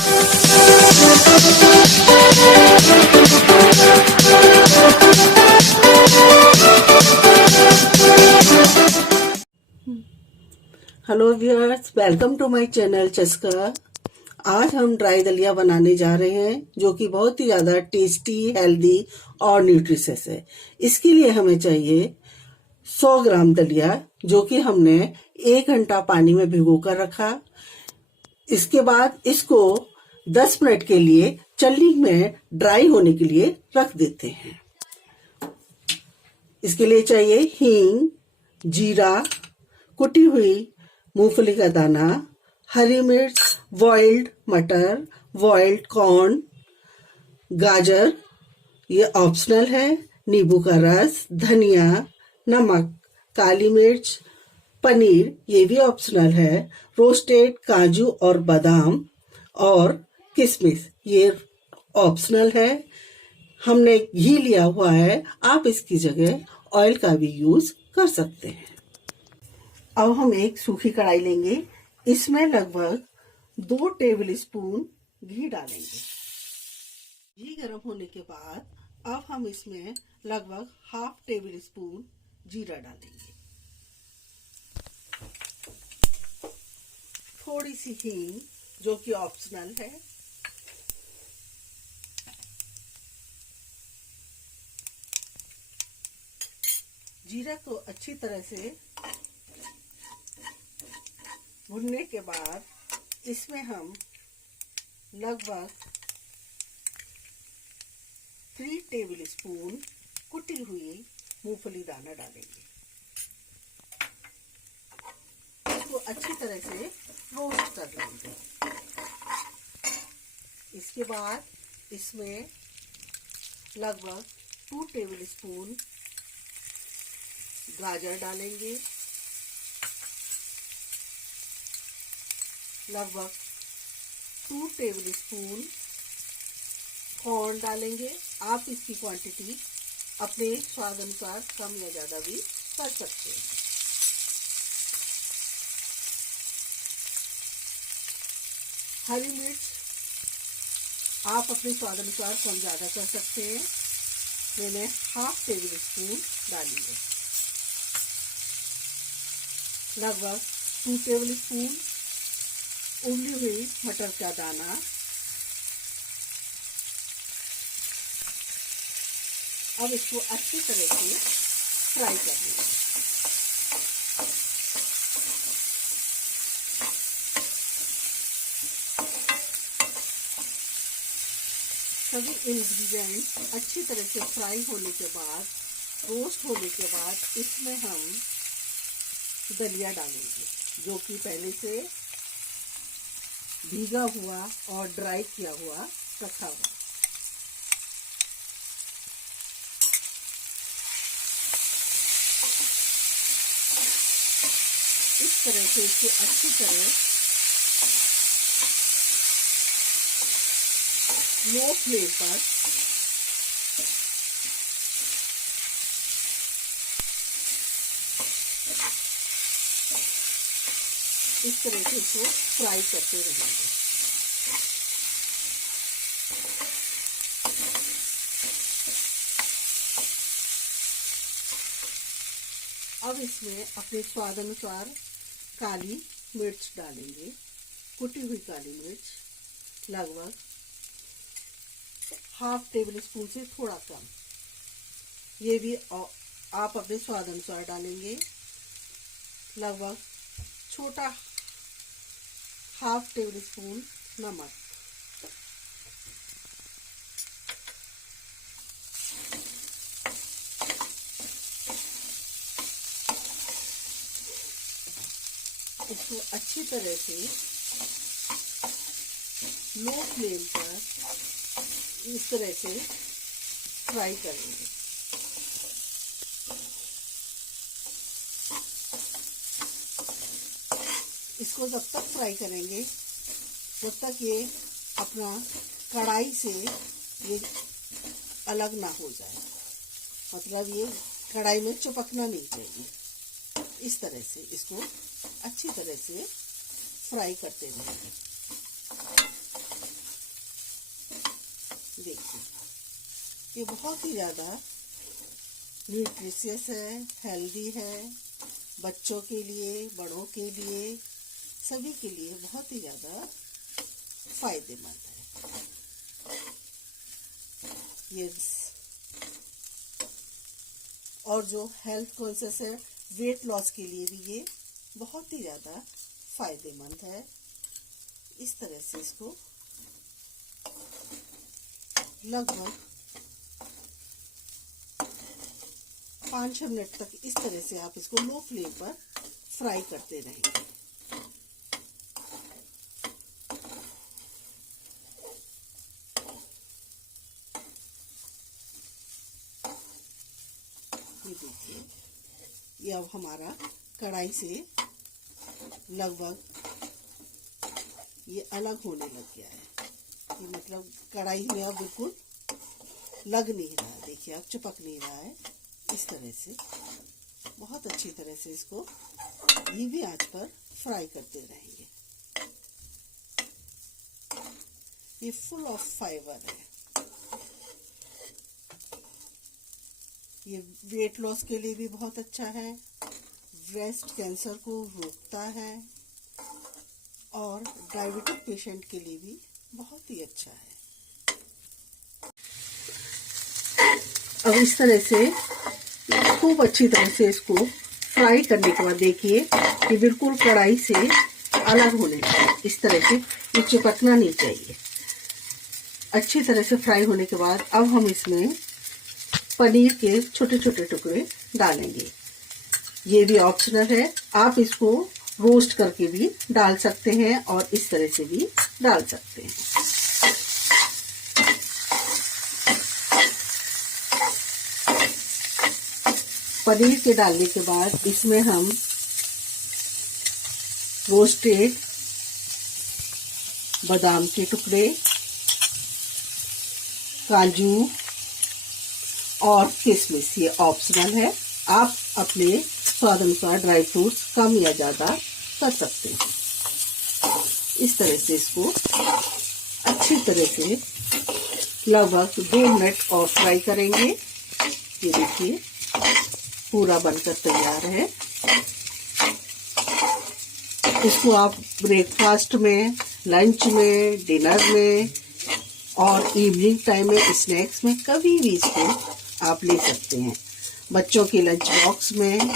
Hello viewers, welcome to my channel Chaska. आज हम dry दलिया बनाने जा रहे हैं जो कि बहुत ही ज़्यादा टेस्टी, हेल्दी और न्यूट्रिशियस है। इसके लिए हमें चाहिए 100 ग्राम दलिया, जो कि हमने 1 घंटा पानी में भिगो कर रखा। इसके बाद इसको 10 मिनट के लिए चल्ली में ड्राई होने के लिए रख देते हैं। इसके लिए चाहिए हींग, जीरा, कुटी हुई मूंगफली का दाना, हरी मिर्च, बॉइल्ड मटर, बॉइल्ड कॉर्न, गाजर ये ऑप्शनल है, नींबू का रस, धनिया, नमक, काली मिर्च, पनीर ये भी ऑप्शनल है, रोस्टेड काजू और बादाम और किशमिश ये ऑप्शनल है। हमने घी लिया हुआ है, आप इसकी जगह ऑयल का भी यूज कर सकते हैं। अब हम एक सूखी कढ़ाई लेंगे, इसमें लगभग 2 टेबल स्पून घी डालेंगे। घी गर्म होने के बाद अब हम इसमें लगभग ½ टेबल स्पून जीरा डालेंगे, थोड़ी सी हींग जो कि ऑप्शनल है, जीरा को अच्छी तरह से भुनने के बाद इसमें हम लगभग 3 टेबल स्पून कुटी हुई मूंगफली दाना डालेंगे। इसको अच्छी तरह से रोस्ट कर लेंगे। इसके बाद इसमें लगभग 2 टेबल स्पून गाजर डालेंगे, लगभग 2 टेबल स्पून कॉर्न डालेंगे। आप इसकी क्वांटिटी अपने स्वाद अनुसार कम या ज़्यादा भी कर सकते हैं। हरी मिर्च आप अपने स्वाद अनुसार कम ज़्यादा कर सकते हैं। मैंने ½ टेबल स्पून डाली है। लगभग 2 टेबल स्पून उबली हुई मटर का दाना, अब इसको अच्छी तरह से फ्राई कर लेंगे। सभी इंग्रेडिएंट्स अच्छी तरह से फ्राई होने के बाद, रोस्ट होने के बाद इसमें हम दलिया डालेंगे, जो कि पहले से भीगा हुआ और ड्राई किया हुआ रखा हुआ। इस तरह से इसको अच्छी तरह लो फ्लेम पर इस तरह से इसको फ्राई करते रहेंगे। अब इसमें अपने स्वाद अनुसार काली मिर्च डालेंगे, कुटी हुई काली मिर्च लगभग ½ टेबल स्पून से थोड़ा कम, ये भी आप अपने स्वाद अनुसार डालेंगे। लगभग छोटा ½ टेबल स्पून नमक, इसको अच्छी तरह से लो फ्लेम पर इस तरह से फ्राई करेंगे। इसको जब तक फ्राई करेंगे जब तक ये अपना कढ़ाई से ये अलग ना हो जाए, मतलब ये कढ़ाई में चिपकना नहीं चाहिए। इस तरह से इसको अच्छी तरह से फ्राई करते रहेंगे। ये बहुत ही ज़्यादा न्यूट्रिशियस है, हेल्दी है, बच्चों के लिए, बड़ों के लिए, सभी के लिए बहुत ही ज़्यादा फायदेमंद है ये। और जो हेल्थ कॉन्शियस है, वेट लॉस के लिए भी ये बहुत ही ज़्यादा फायदेमंद है। इस तरह से इसको लगभग 5-6 मिनट तक इस तरह से आप इसको लो फ्लेम पर फ्राई करते रहेंगे। ये देखिए, ये अब हमारा कढ़ाई से लगभग ये अलग होने लग गया है। ये मतलब कढ़ाई में अब बिल्कुल लग नहीं रहा है। देखिए, अब चिपक नहीं रहा है। इस तरह से बहुत अच्छी तरह से इसको धीमी आंच पर फ्राई करते रहेंगे। ये फुल ऑफ फाइबर है। ये वेट लॉस के लिए भी बहुत अच्छा है, ब्रेस्ट कैंसर को रोकता है और डायबिटिक पेशेंट के लिए भी बहुत ही अच्छा है। अब इस तरह से खूब अच्छी तरह से इसको फ्राई करने के बाद देखिए कि बिल्कुल कढ़ाई से अलग होने चाहिए। इस तरह से ये चिपकना नहीं चाहिए। अच्छी तरह से फ्राई होने के बाद अब हम इसमें पनीर के छोटे छोटे टुकड़े डालेंगे। ये भी ऑप्शनल है, आप इसको रोस्ट करके भी डाल सकते हैं और इस तरह से भी डाल सकते हैं। पनीर के डालने के बाद इसमें हम रोस्टेड बादाम के टुकड़े, काजू और किशमिश, ये ऑप्शनल है, आप अपने स्वाद अनुसार ड्राई फ्रूट्स कम या ज़्यादा कर सकते हैं। इस तरह से इसको अच्छी तरह से लगभग 2 मिनट और फ्राई करेंगे। ये देखिए पूरा बनकर तैयार है। इसको आप ब्रेकफास्ट में, लंच में, डिनर में और इवनिंग टाइम में, स्नैक्स में कभी भी इसको आप ले सकते हैं। बच्चों के लंच बॉक्स में,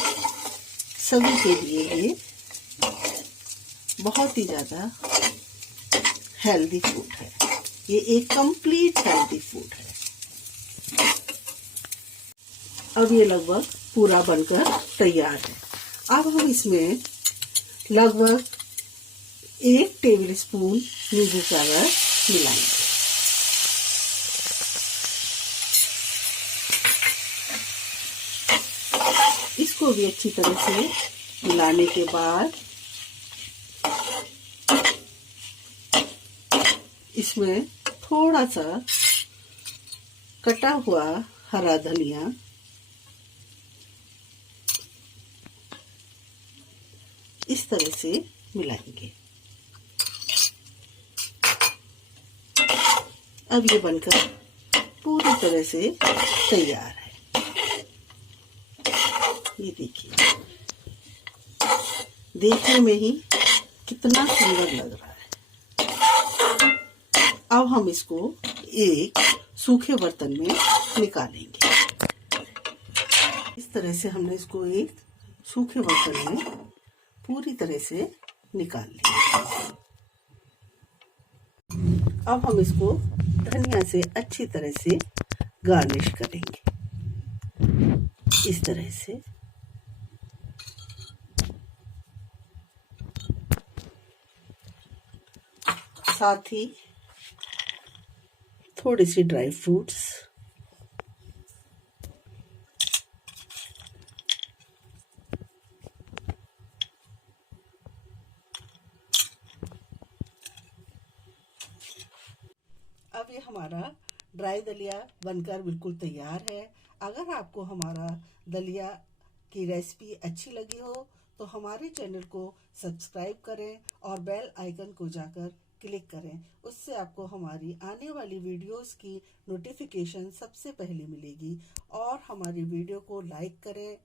सभी के लिए ये बहुत ही ज़्यादा हेल्दी फूड है। ये एक कंप्लीट हेल्दी फूड है। अब ये लगभग पूरा बनकर तैयार है। अब हम इसमें लगभग 1 टेबल स्पून नींबू का रस मिलाएंगे। इसको भी अच्छी तरह से मिलाने के बाद इसमें थोड़ा सा कटा हुआ हरा धनिया, इस तरह से मिलाएंगे। अब ये बनकर पूरी तरह से तैयार है। ये देखिए, देखने में ही कितना सुंदर लग रहा है। अब हम इसको एक सूखे बर्तन में निकालेंगे। इस तरह से हमने इसको एक सूखे बर्तन में पूरी तरह से निकाल लिया। अब हम इसको धनिया से अच्छी तरह से गार्निश करेंगे। इस तरह से साथ ही थोड़ी सी ड्राई फ्रूट्स, अब ये हमारा ड्राई दलिया बनकर बिल्कुल तैयार है। अगर आपको हमारा दलिया की रेसिपी अच्छी लगी हो तो हमारे चैनल को सब्सक्राइब करें और बेल आइकन को जाकर क्लिक करें। उससे आपको हमारी आने वाली वीडियोस की नोटिफिकेशन सबसे पहले मिलेगी। और हमारी वीडियो को लाइक करें।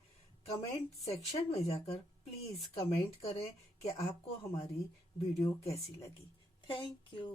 कमेंट सेक्शन में जाकर प्लीज कमेंट करें कि आपको हमारी वीडियो कैसी लगी। Thank you.